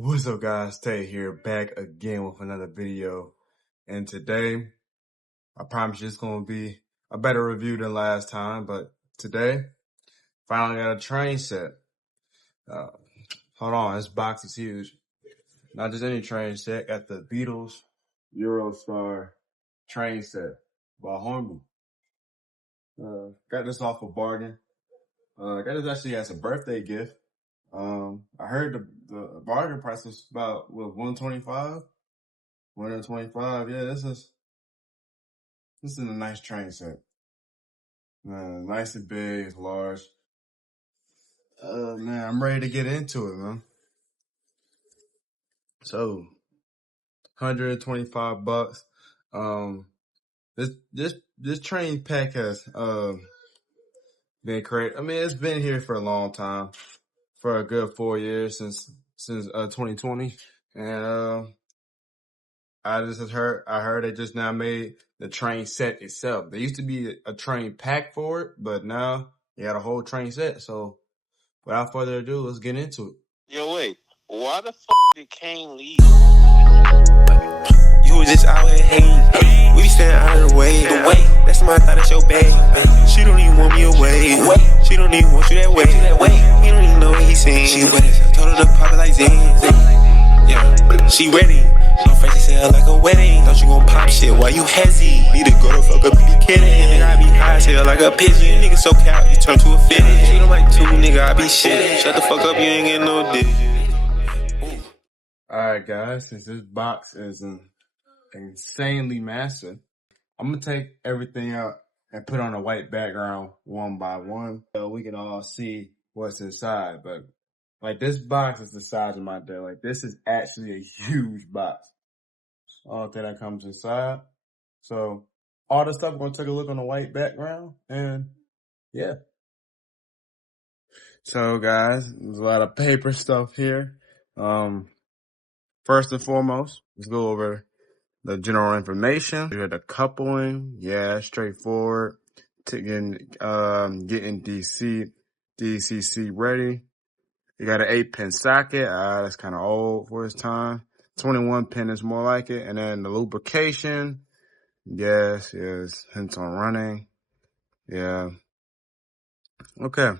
What's up, guys? Tay here, back again with another video. And today, I promise you it's going to be a better review than last time. But today, finally got a train set. Hold on, this box is huge. Not just any train set, got the Beatles Eurostar train set by Hornby. Got this off a bargain. Got this actually as a birthday gift. I heard the bargain price was about, what, 125? 125, yeah, this is a nice train set. Nice and big, it's large. Man, I'm ready to get into it, man. So, $125. This train pack has been great. I mean, it's been here for a long time, for a good 4 years since 2020, and I heard they just now made the train set itself. There used to be a train pack for it, but now they got a whole train set. So without further ado, let's get into it. Yo, wait. Why the did Kane leave? You was just out here hating. We be staying out of the way. That's my thought, that's your babe. She don't even want me away. She don't even want you that way. He don't even know what he's saying. She with us. I told her to pop it like Zen. Yeah, she ready. No face sell like a wedding. Thought you gon' pop shit while you hezzy. Need to go to fuck up, be kidding. Nigga, I be high as hell like a pigeon. Nigga so cow, you turn to a fitting. She don't like two, nigga, I be shitting. Shut the fuck up, you ain't getting no digit. Alright guys, since this box is insanely massive, I'm gonna take everything out and put on a white background one by one so we can all see what's inside. But like, this box is the size of my day. Like, this is actually a huge box. All that comes inside. So all the stuff, we're gonna take a look on the white background, and yeah. So guys, there's a lot of paper stuff here. First and foremost, let's go over the general information. You had the coupling, yeah, straightforward. Getting DCC ready. You got an 8-pin socket. That's kind of old for its time. 21-pin is more like it. And then the lubrication. Yes, hints on running. Yeah. Okay.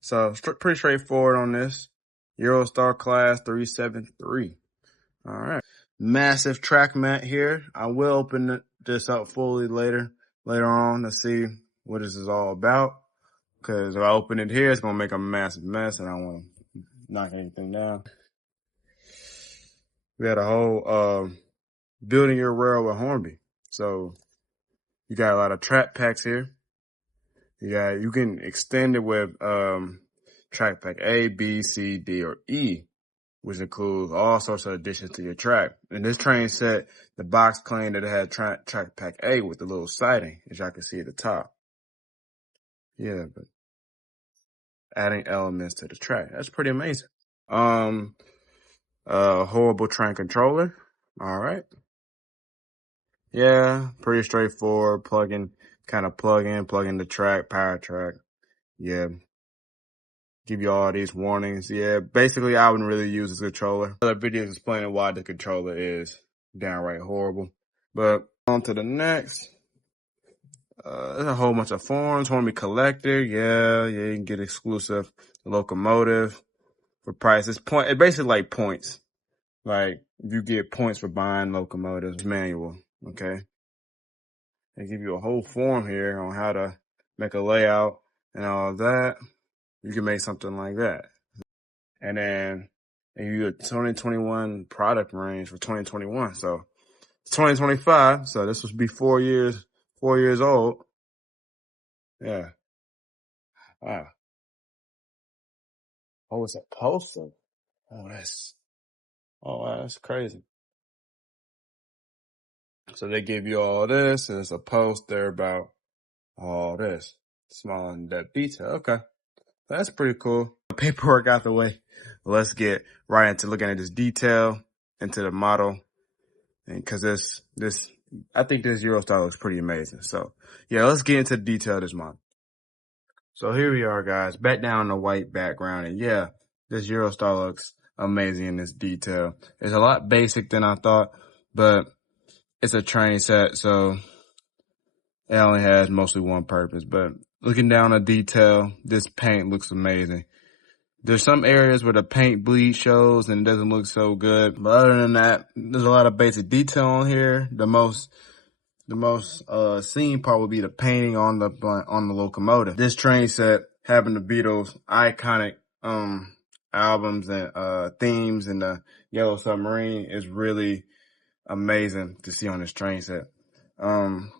So pretty straightforward on this. Eurostar class 373. All right. Massive track mat here. I will open this up fully later on to see what this is all about. Because if I open it here, it's going to make a massive mess, and I don't want to knock anything down. We had a whole building your rail with Hornby. So you got a lot of track packs here. You can extend it with track pack A, B, C, D, or E, which includes all sorts of additions to your track. In this train set, the box claimed that it had track pack A with the little siding, as y'all can see at the top. Yeah, but adding elements to the track, that's pretty amazing. Horrible train controller. All right. Yeah, pretty straightforward. Plug in the track, power track. Yeah. Give you all these warnings. Yeah, basically I wouldn't really use this controller. Other videos explaining why the controller is downright horrible. But on to the next. There's a whole bunch of forms. Hornby collector. Yeah, you can get exclusive locomotive for prices. It's basically like points. Like, if you get points for buying locomotives manual, okay? They give you a whole form here on how to make a layout and all of that. You can make something like that. And then they give you a 2021 product range for 2021. So it's 2025. So this would be 4 years old. Yeah. Wow. Oh, it's a poster. Oh, that's crazy. So they give you all this, and it's a poster about all this. Small in-depth detail. Okay. That's pretty cool. Paperwork out the way. Let's get right into looking at this detail, into the model. And cause I think this Eurostar looks pretty amazing. So yeah, let's get into the detail of this model. So here we are, guys, back down on the white background. And yeah, this Eurostar looks amazing in this detail. It's a lot basic than I thought, but it's a train set, so it only has mostly one purpose. But looking down the detail, this paint looks amazing. There's some areas where the paint bleed shows and it doesn't look so good. But other than that, there's a lot of basic detail on here. The most seen part would be the painting on the locomotive. This train set having the Beatles iconic albums and themes and the Yellow Submarine is really amazing to see on this train set. We can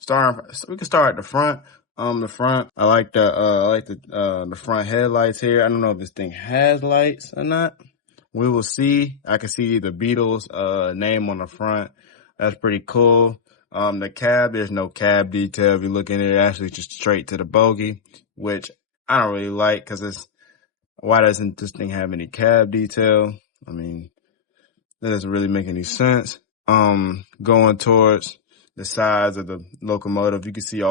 start at the front. The front, I like the front headlights here. I don't know if this thing has lights or not. We will see. I can see the Beatles name on the front. That's pretty cool. The cab, there's no cab detail. If you look in it, actually just straight to the bogie, which I don't really like because why doesn't this thing have any cab detail? I mean, that doesn't really make any sense. Going towards the sides of the locomotive, you can see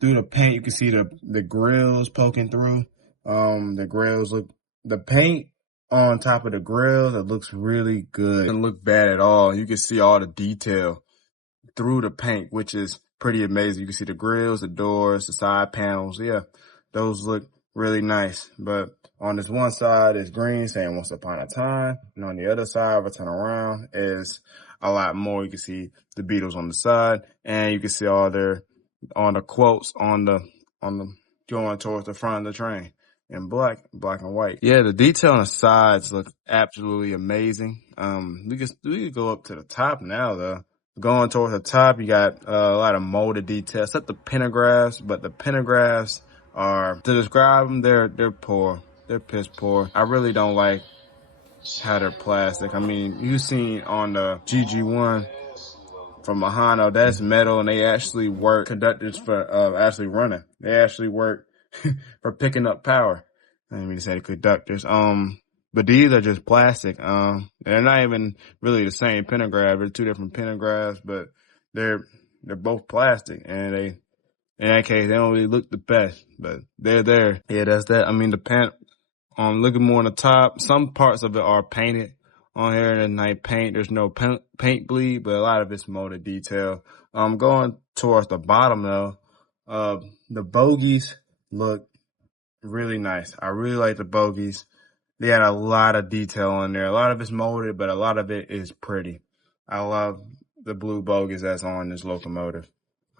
through the paint, you can see the grills poking through. The paint on top of the grills, it looks really good. It doesn't look bad at all. You can see all the detail through the paint, which is pretty amazing. You can see the grills, the doors, the side panels. Yeah, those look really nice. But on this one side is green saying once upon a time. And on the other side, if I turn around, is a lot more. You can see the Beatles on the side, and you can see all on the quotes on the going towards the front of the train in black and white. Yeah, the detail on the sides look absolutely amazing. We could go up to the top now though. Going towards the top, you got a lot of molded details. Except the pentographs, but the pentographs are, to describe them, they're poor. They're piss poor. I really don't like how they're plastic. I mean, you've seen on the GG1 from Mahano, that's metal, and they actually work conductors for actually running. They actually work for picking up power. I didn't mean to say the conductors. But these are just plastic. They're not even really the same pantograph. They're two different pantographs, but they're both plastic, and in that case, they don't really look the best, but they're there. Yeah, that's that. I mean, looking more on the top, some parts of it are painted on here in night paint. There's no paint bleed, but a lot of it's molded detail. Going towards the bottom though, the bogies look really nice. I really like the bogies. They had a lot of detail on there. A lot of it's molded, but a lot of it is pretty. I love the blue bogies that's on this locomotive.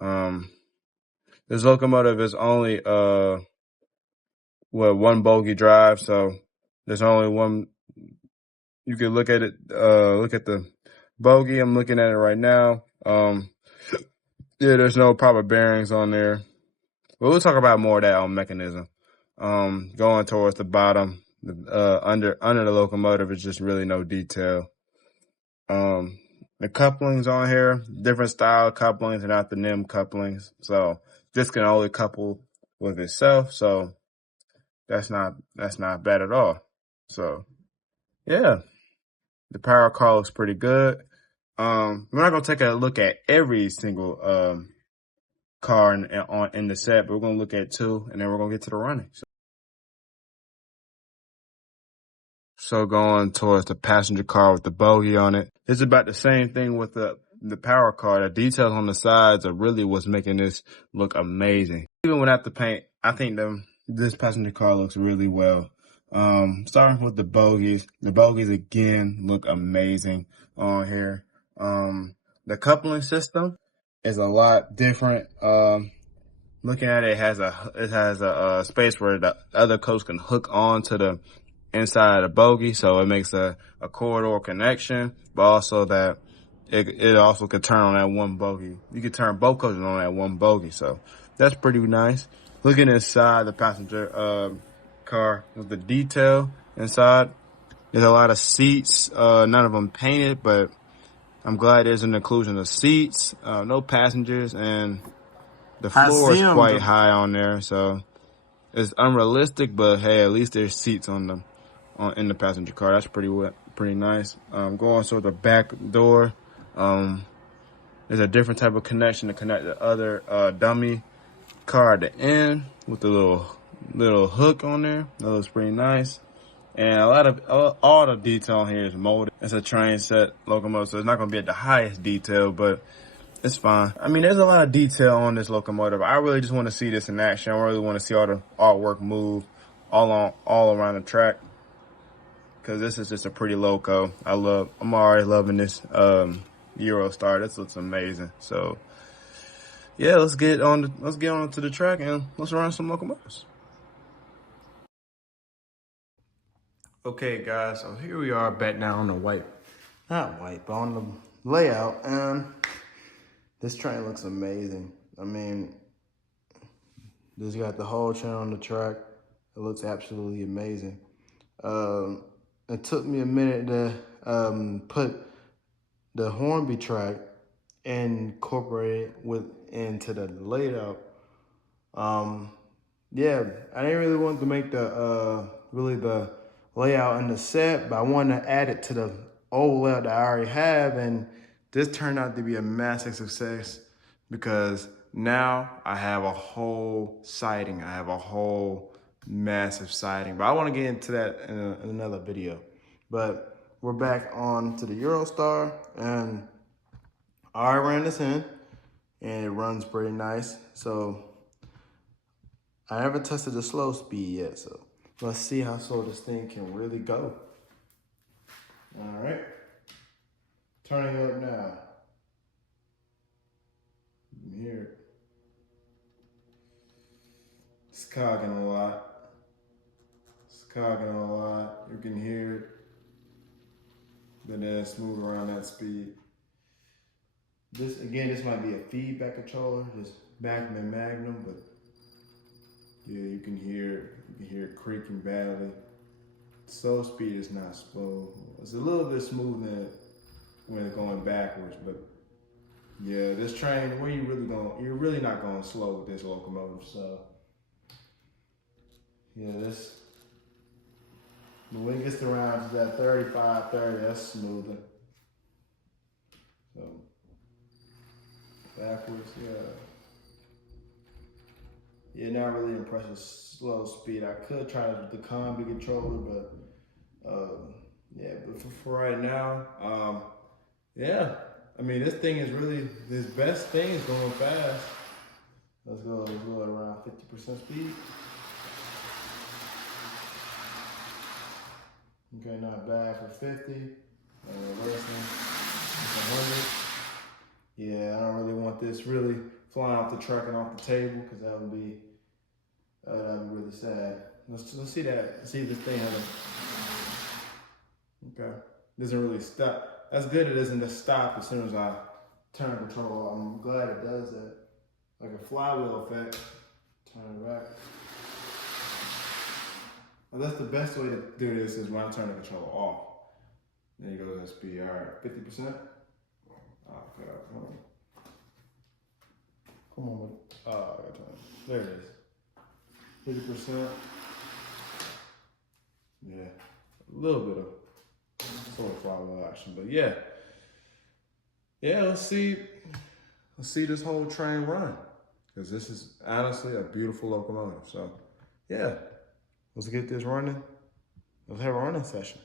This locomotive is only one bogie drive, so there's only one. You can look at it, look at the bogie. I'm looking at it right now. Yeah, there's no proper bearings on there. But we'll talk about more of that on mechanism. Going towards the bottom, under the locomotive is just really no detail. The couplings on here, different style couplings, and not the NIM couplings. So this can only couple with itself. So that's not bad at all. So yeah, the power car looks pretty good. We're not gonna take a look at every single car in the set, but we're gonna look at two, and then we're gonna get to the running. So going towards the passenger car with the bogie on it, it's about the same thing with the power car. The details on the sides are really what's making this look amazing. Even without the paint, I think this passenger car looks really well. Starting with the bogies again look amazing on here. The coupling system is a lot different. Looking at it, it has a space where the other coach can hook on to the inside of the bogie, so it makes a corridor connection, but also that it also could turn on that one bogie. You could turn both coaches on that one bogie, so that's pretty nice. Looking inside the passenger car with the detail inside, there's a lot of seats, none of them painted, but I'm glad there's an inclusion of seats, no passengers, and the floor is quite high on there, so it's unrealistic, but hey, at least there's seats in the passenger car. That's pretty nice. Going to the back door, there's a different type of connection to connect the other dummy car at the end with the little hook on there. That looks pretty nice. And a lot of, all the detail on here is molded. It's a train set locomotive, so it's not going to be at the highest detail, but it's fine. I mean, there's a lot of detail on this locomotive. I really just want to see this in action. I really want to see all the artwork move all around the track, because this is just a pretty loco. I'm already loving this Eurostar. This looks amazing. So yeah, let's get on to the track and let's run some locomotives. Okay, guys, so here we are back now on the but on the layout, and this train looks amazing. I mean, this got the whole train on the track. It looks absolutely amazing. It took me a minute to put the Hornby track and incorporate it into the layout. Yeah, I didn't really want to make the layout in the set, but I wanted to add it to the old layout that I already have, and this turned out to be a massive success because now I have a whole siding. I have a whole massive siding, but I want to get into that in another video. But we're back on to the Eurostar, and I already ran this in, and it runs pretty nice. So I never tested the slow speed yet, so let's see how slow this thing can really go. All right, turning it up now. You can hear it. It's cogging a lot. You can hear it. But then it's moving around that speed. This might be a feedback controller, just Magnum and Magnum, but yeah, you can hear it creaking badly. Slow speed is not slow. It's a little bit smooth when it's going backwards, but yeah, this train, you're really not going slow with this locomotive. So yeah, when it gets around to that 35, 30, that's smoother. So backwards, yeah, not really impressed with slow speed. I could try the combi controller, but yeah, but for right now, yeah, I mean, this thing is really, this best thing is going fast. Let's go at around 50% speed. Okay, not bad for 50. Reversing, 100. Yeah, I don't really want this really flying off the truck and off the table, because that would be really sad. Let's see that. Let's see if this thing has okay. Doesn't really stop. That's good. It doesn't just stop as soon as I turn the control off. I'm glad it does that. Like a flywheel effect. Turn it back. Well, that's the best way to do this is when I turn the controller off. Then you go to that speed. All right, 50%. Oh, God. Come on. Oh, I got to turn it. There it is. 50%. Yeah, a little bit of sort of flywheel action, but yeah. Yeah, let's see this whole train run, because this is honestly a beautiful locomotive. So yeah, let's get this running. Let's have a running session.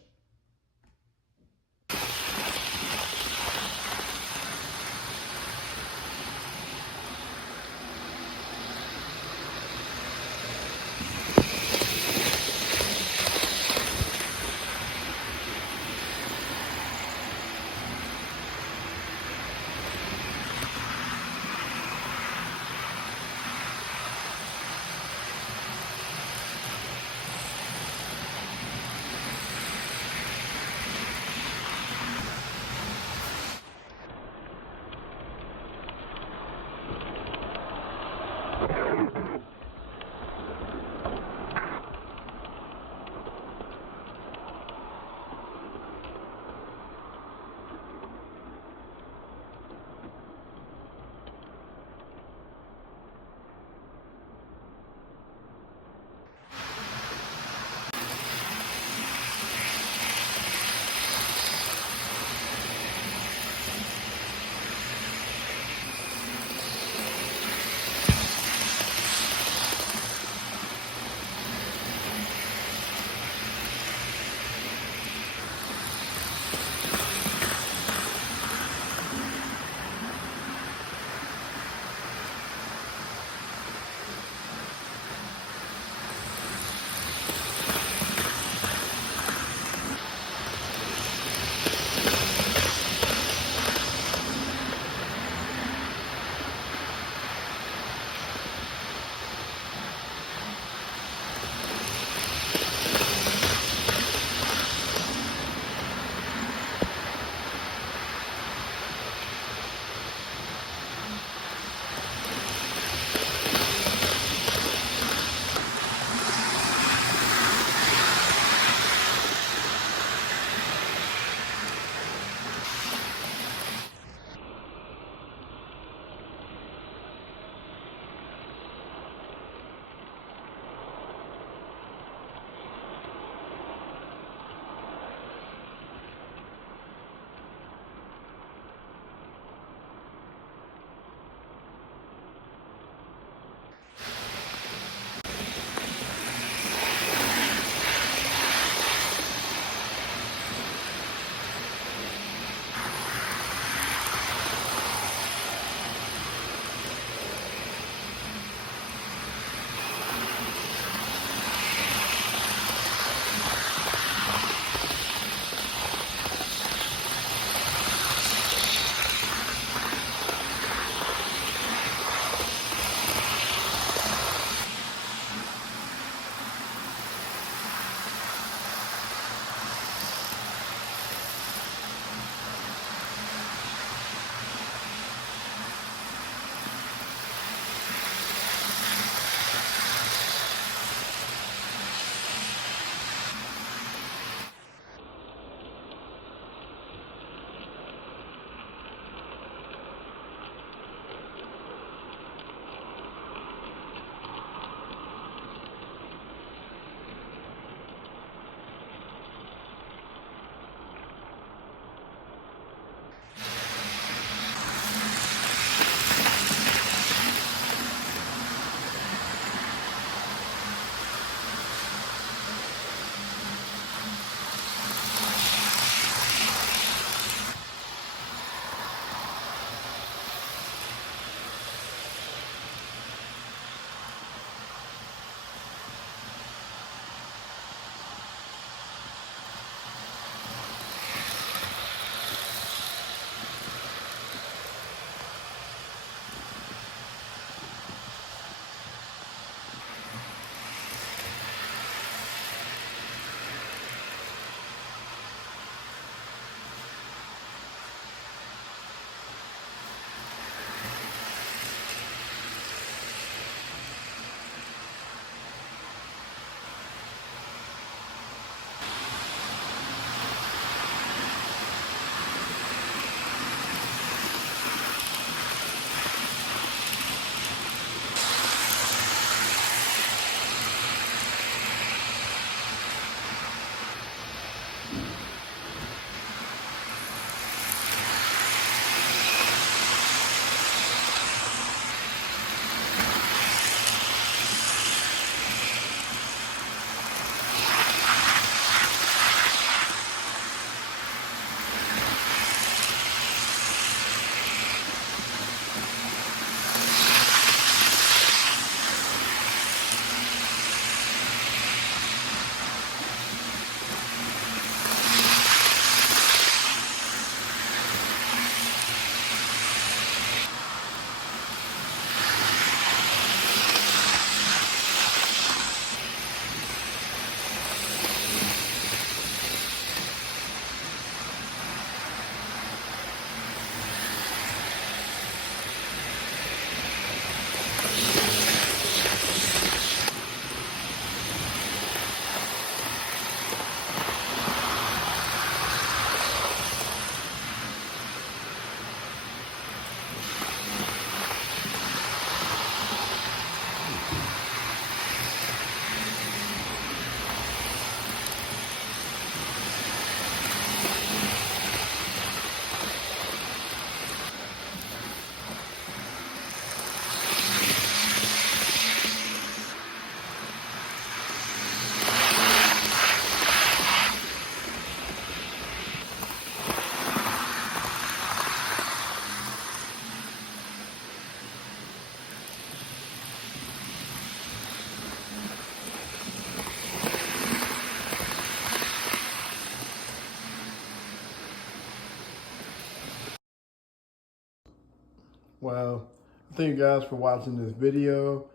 Well, thank you guys for watching this video.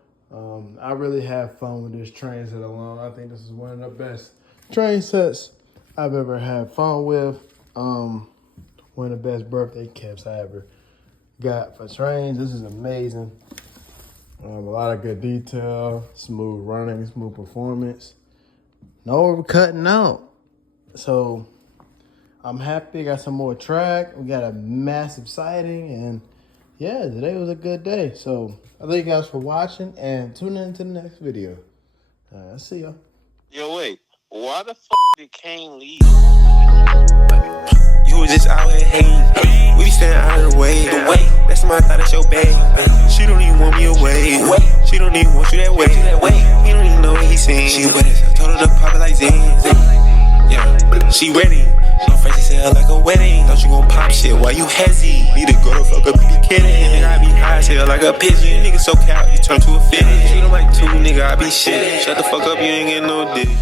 I really have fun with this train set alone. I think this is one of the best train sets I've ever had fun with. One of the best birthday gifts I ever got for trains. This is amazing. A lot of good detail, smooth running, smooth performance. No cutting out. So I'm happy. Got some more track. We got a massive siding, and yeah, today was a good day. So I thank you guys for watching, and tune in to the next video. I'll see y'all. Yo, wait. Why the did Kane leave? You was just out here hating. We be staying out of the way. That's my thought, that's your babe. She don't even want me away. She don't even want you that way. He don't even know what he's saying. She with us. I told her to pop it like Zen. Yeah, she ready. No face to sell like a wedding. Thought you gon' pop shit while you hezzy. Need to go to fuck up, be kidding. Nigga, I be high, sell like a pigeon. Nigga so cow, you turn to a fitness. She don't like two, nigga, I be shitting. Shut the fuck up, you ain't getting no digits.